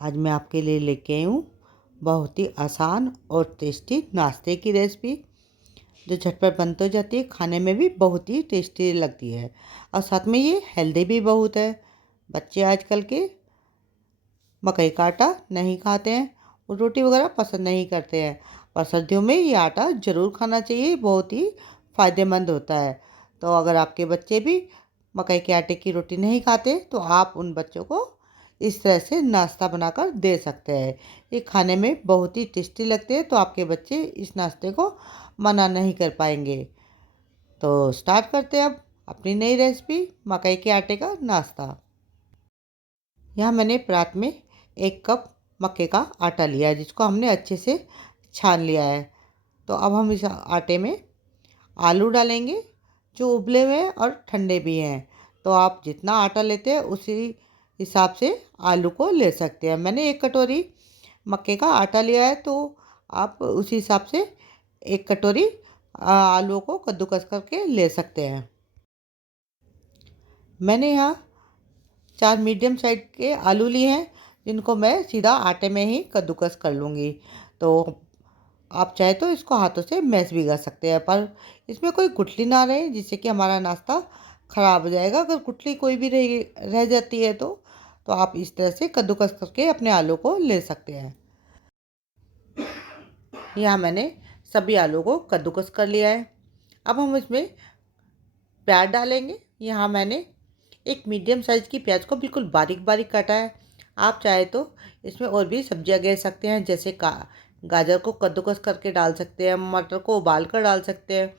आज मैं आपके लिए लेके आई हूँ बहुत ही आसान और टेस्टी नाश्ते की रेसिपी, जो झटपट बन तो जाती है, खाने में भी बहुत ही टेस्टी लगती है और साथ में ये हेल्दी भी बहुत है। बच्चे आजकल के मकई का आटा नहीं खाते हैं और रोटी वगैरह पसंद नहीं करते हैं, पर सर्दियों में ये आटा ज़रूर खाना चाहिए, बहुत ही फ़ायदेमंद होता है। तो अगर आपके बच्चे भी मकई के आटे की रोटी नहीं खाते तो आप उन बच्चों को इस तरह से नाश्ता बनाकर दे सकते हैं। ये खाने में बहुत ही टेस्टी लगते हैं, तो आपके बच्चे इस नाश्ते को मना नहीं कर पाएंगे। तो स्टार्ट करते हैं अब अपनी नई रेसिपी, मकई के आटे का नाश्ता। यहाँ मैंने परात में 1 कप मक्के का आटा लिया है, जिसको हमने अच्छे से छान लिया है। तो अब हम इस आटे में आलू डालेंगे, जो उबले हुए हैं और ठंडे भी हैं। तो आप जितना आटा लेते हैं उसी हिसाब से आलू को ले सकते हैं। मैंने 1 कटोरी मक्के का आटा लिया है, तो आप उसी हिसाब से 1 कटोरी आलूओं को कद्दूकस करके ले सकते हैं। मैंने यहाँ 4 मीडियम साइज के आलू लिए हैं, जिनको मैं सीधा आटे में ही कद्दूकस कर लूँगी। तो आप चाहे तो इसको हाथों से मैश भी कर सकते हैं, पर इसमें कोई गुठली ना रहे, जिससे कि हमारा नाश्ता ख़राब हो जाएगा। अगर गुठली कोई भी रह जाती है तो आप इस तरह से कद्दूकस करके अपने आलू को ले सकते हैं। यहाँ मैंने सभी आलू को कद्दूकस कर लिया है। अब हम इसमें प्याज डालेंगे। यहाँ मैंने एक मीडियम साइज़ की प्याज को बिल्कुल बारीक बारीक काटा है। आप चाहे तो इसमें और भी सब्जियां घेर सकते हैं, जैसे गाजर को कद्दूकस करके डाल सकते हैं, मटर को उबाल कर डाल सकते हैं,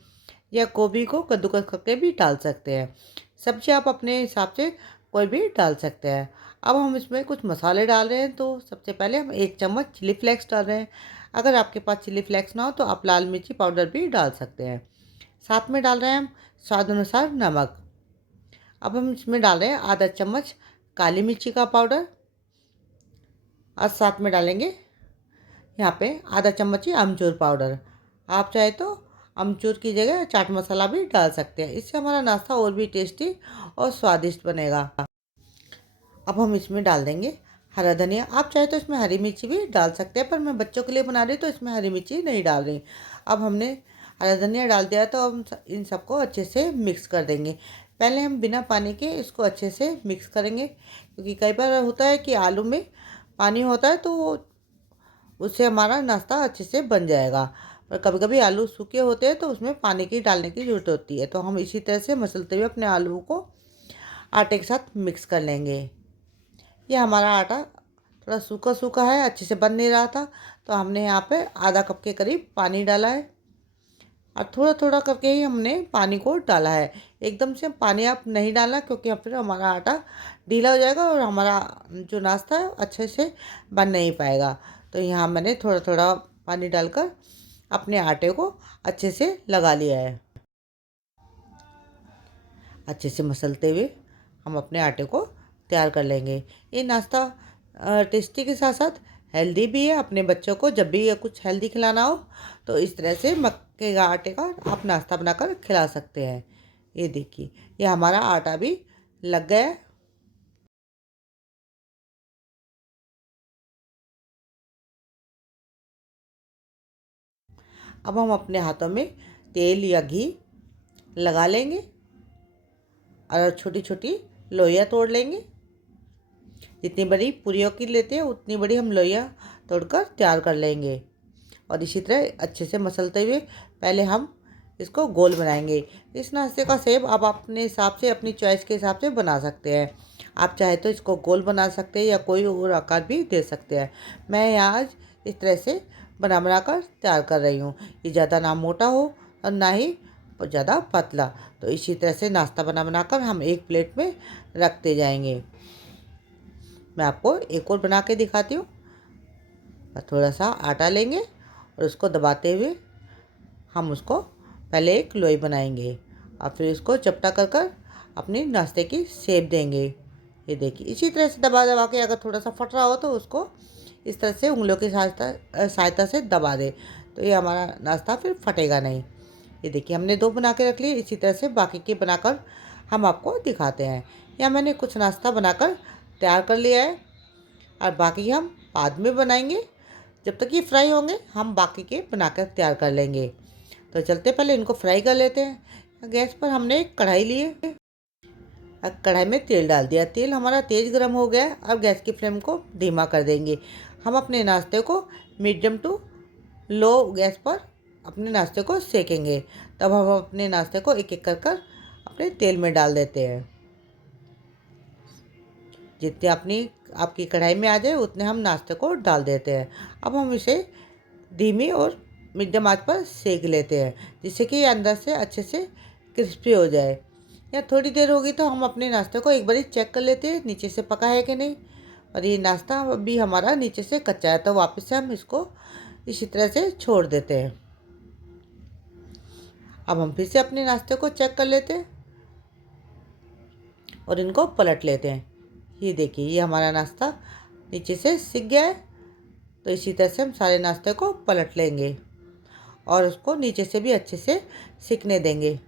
या गोभी को कद्दूकस करके भी डाल सकते हैं। सब्जी आप अपने हिसाब से कोई भी डाल सकते हैं। अब हम इसमें कुछ मसाले डाल रहे हैं। तो सबसे पहले हम 1 चम्मच चिली फ्लेक्स डाल रहे हैं। अगर आपके पास चिली फ्लेक्स ना हो तो आप लाल मिर्ची पाउडर भी डाल सकते हैं। साथ में डाल रहे हैं हम स्वाद अनुसार नमक। अब हम इसमें डाल रहे हैं आधा चम्मच काली मिर्ची का पाउडर, और साथ में डालेंगे यहाँ पे आधा चम्मच ही अमचूर पाउडर। आप चाहे तो अमचूर की जगह चाट मसाला भी डाल सकते हैं, इससे हमारा नाश्ता और भी टेस्टी और स्वादिष्ट बनेगा। अब हम इसमें डाल देंगे हरा धनिया। आप चाहे तो इसमें हरी मिर्ची भी डाल सकते हैं, पर मैं बच्चों के लिए बना रही तो इसमें हरी मिर्ची नहीं डाल रही। अब हमने हरा धनिया डाल दिया, तो हम इन सबको अच्छे से मिक्स कर देंगे। पहले हम बिना पानी के इसको अच्छे से मिक्स करेंगे, क्योंकि कई बार होता है कि आलू में पानी होता है, तो उससे हमारा नाश्ता अच्छे से बन जाएगा। पर कभी कभी आलू सूखे होते हैं, तो उसमें पानी की डालने की ज़रूरत होती है। तो हम इसी तरह से मसलते हुए अपने आलू को आटे के साथ मिक्स कर लेंगे। ये हमारा आटा थोड़ा सूखा सूखा है, अच्छे से बन नहीं रहा था, तो हमने यहाँ पे आधा कप के करीब पानी डाला है, और थोड़ा थोड़ा करके ही हमने पानी को डाला है। एकदम से पानी आप नहीं डालना, क्योंकि फिर हमारा आटा ढीला हो जाएगा और हमारा जो नाश्ता है अच्छे से बन नहीं पाएगा। तो यहाँ मैंने थोड़ा थोड़ा पानी डालकर अपने आटे को अच्छे से लगा लिया है। अच्छे से मसलते हुए हम अपने आटे को तैयार कर लेंगे। ये नाश्ता टेस्टी के साथ साथ हेल्दी भी है। अपने बच्चों को जब भी ये कुछ हेल्दी खिलाना हो, तो इस तरह से मक्के का आटे का आप नाश्ता बनाकर खिला सकते हैं। ये देखिए, ये हमारा आटा भी लग गया है। अब हम अपने हाथों में तेल या घी लगा लेंगे और छोटी छोटी लोइयाँ तोड़ लेंगे। जितनी बड़ी पूरियों की लेते हैं उतनी बड़ी हम लोइयाँ तोड़कर तैयार कर लेंगे, और इसी तरह अच्छे से मसलते हुए पहले हम इसको गोल बनाएंगे। इस नाश्ते का शेप आप अपने हिसाब से, अपनी चॉइस के हिसाब से बना सकते हैं। आप चाहे तो इसको गोल बना सकते हैं या कोई और आकार भी दे सकते हैं। मैं यहाँ आज इस तरह से बना बना कर तैयार कर रही हूँ। ये ज़्यादा ना मोटा हो और ना ही ज़्यादा पतला। तो इसी तरह से नाश्ता बना बना कर हम एक प्लेट में रखते जाएंगे। मैं आपको एक और बना के दिखाती हूँ। थोड़ा सा आटा लेंगे और उसको दबाते हुए हम उसको पहले एक लोई बनाएंगे, और फिर इसको चपटा कर कर अपनी नाश्ते की शेप देंगे। ये देखिए, इसी तरह से दबा दबा के, अगर थोड़ा सा फट रहा हो तो उसको इस तरह से उंगलियों की सहायता से दबा दे, तो ये हमारा नाश्ता फिर फटेगा नहीं। ये देखिए, हमने 2 बना के रख लिए। इसी तरह से बाकी के बनाकर हम आपको दिखाते हैं। या मैंने कुछ नाश्ता बनाकर तैयार कर लिया है। और बाकी हम बाद में बनाएंगे। जब तक ये फ्राई होंगे हम बाकी के बनाकर तैयार कर लेंगे। तो चलते पहले इनको फ्राई कर लेते हैं। गैस पर हमने एक कढ़ाई ली है। अब कढ़ाई में तेल डाल दिया। तेल हमारा तेज़ गर्म हो गया। अब गैस की फ्लेम को धीमा कर देंगे। हम अपने नाश्ते को मीडियम टू लो गैस पर अपने नाश्ते को सेकेंगे। तब हम अपने नाश्ते को एक एक कर अपने तेल में डाल देते हैं। जितने आपकी कढ़ाई में आ जाए उतने हम नाश्ते को डाल देते हैं। अब हम इसे धीमी और मीडियम आंच पर सेक लेते हैं, जिससे कि ये अंदर से अच्छे से क्रिस्पी हो जाए। या थोड़ी देर होगी तो हम अपने नाश्ते को एक बार चेक कर लेते हैं नीचे से पका है कि नहीं। और ये नाश्ता अभी हमारा नीचे से कच्चा है, तो वापस से हम इसको इसी तरह से छोड़ देते हैं। अब हम फिर से अपने नाश्ते को चेक कर लेते हैं और इनको पलट लेते हैं। ये देखिए, ये हमारा नाश्ता नीचे से सिक गया है। तो इसी तरह से हम सारे नाश्ते को पलट लेंगे और उसको नीचे से भी अच्छे से सिकने देंगे।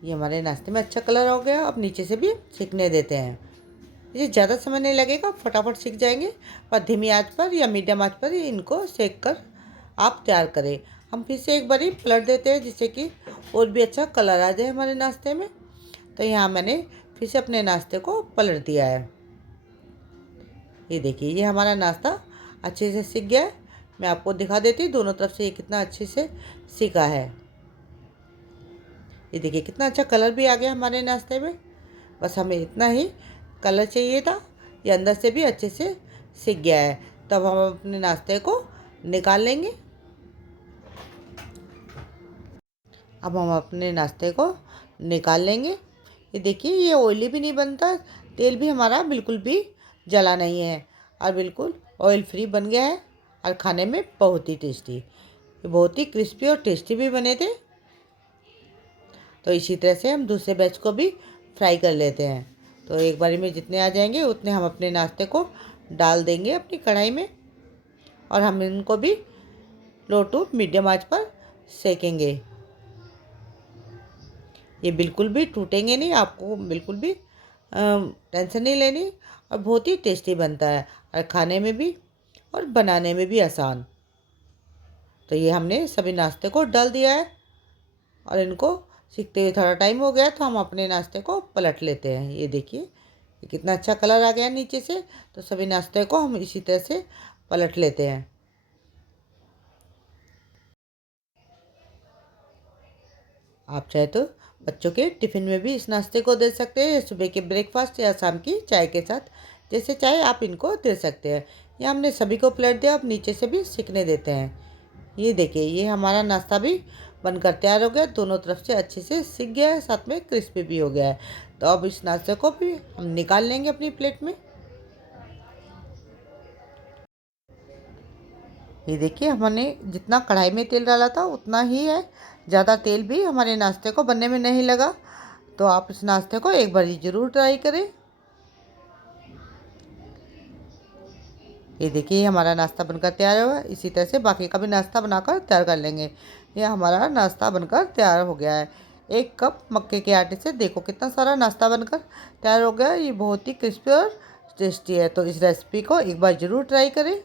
ये हमारे नाश्ते में अच्छा कलर हो गया। अब नीचे से भी सिकने देते हैं। ये ज़्यादा समय नहीं लगेगा, फटाफट सीख जाएंगे। पर धीमी आंच पर या मीडियम आंच पर इनको सेक कर आप तैयार करें। हम फिर से एक बारी पलट देते हैं, जिससे कि और भी अच्छा कलर आ जाए हमारे नाश्ते में। तो यहाँ मैंने फिर से अपने नाश्ते को पलट दिया है। ये देखिए, ये हमारा नाश्ता अच्छे से सिक गया है। मैं आपको दिखा देती हूँ दोनों तरफ से ये कितना अच्छे से सिका है। ये देखिए, कितना अच्छा कलर भी आ गया हमारे नाश्ते में। बस हमें इतना ही कलर चाहिए था। ये अंदर से भी अच्छे से सिक गया है। तब हम अपने नाश्ते को निकाल लेंगे। अब हम अपने नाश्ते को निकाल लेंगे। ये देखिए, ये ऑयली भी नहीं बनता, तेल भी हमारा बिल्कुल भी जला नहीं है और बिल्कुल ऑयल फ्री बन गया है। और खाने में बहुत ही टेस्टी, ये बहुत ही क्रिस्पी और टेस्टी भी बने थे। तो इसी तरह से हम दूसरे बैच को भी फ्राई कर लेते हैं। तो एक बारी में जितने आ जाएंगे उतने हम अपने नाश्ते को डाल देंगे अपनी कढ़ाई में और हम इनको भी लो टू मीडियम आंच पर सेकेंगे। ये बिल्कुल भी टूटेंगे नहीं, आपको बिल्कुल भी टेंशन नहीं लेनी। और बहुत ही टेस्टी बनता है और खाने में भी और बनाने में भी आसान। तो ये हमने सभी नाश्ते को डाल दिया है और इनको सीखते हुए थोड़ा टाइम हो गया, तो हम अपने नाश्ते को पलट लेते हैं। ये देखिए, ये कितना अच्छा कलर आ गया नीचे से। तो सभी नाश्ते को हम इसी तरह से पलट लेते हैं। आप चाहे तो बच्चों के टिफ़िन में भी इस नाश्ते को दे सकते हैं, सुबह के ब्रेकफास्ट या शाम की चाय के साथ, जैसे चाहे आप इनको दे सकते हैं। ये हमने सभी को पलट दिया। अब नीचे से भी सिकने देते हैं। ये देखिए, ये हमारा नाश्ता भी बनकर तैयार हो गया। दोनों तरफ से अच्छे से सिक गया है, साथ में क्रिस्पी भी हो गया है। तो अब इस नाश्ते को भी हम निकाल लेंगे अपनी प्लेट में। ये देखिए, हमने जितना कढ़ाई में तेल डाला था उतना ही है। ज़्यादा तेल भी हमारे नाश्ते को बनने में नहीं लगा। तो आप इस नाश्ते को एक बार ज़रूर ट्राई करें। ये देखिए, हमारा नाश्ता बनकर तैयार हुआ है। इसी तरह से बाकी का भी नाश्ता बनाकर तैयार कर लेंगे। ये हमारा नाश्ता बनकर तैयार हो गया है। 1 कप मक्के के आटे से देखो कितना सारा नाश्ता बनकर तैयार हो गया है। ये बहुत ही क्रिस्पी और टेस्टी है। तो इस रेसिपी को एक बार ज़रूर ट्राई करें।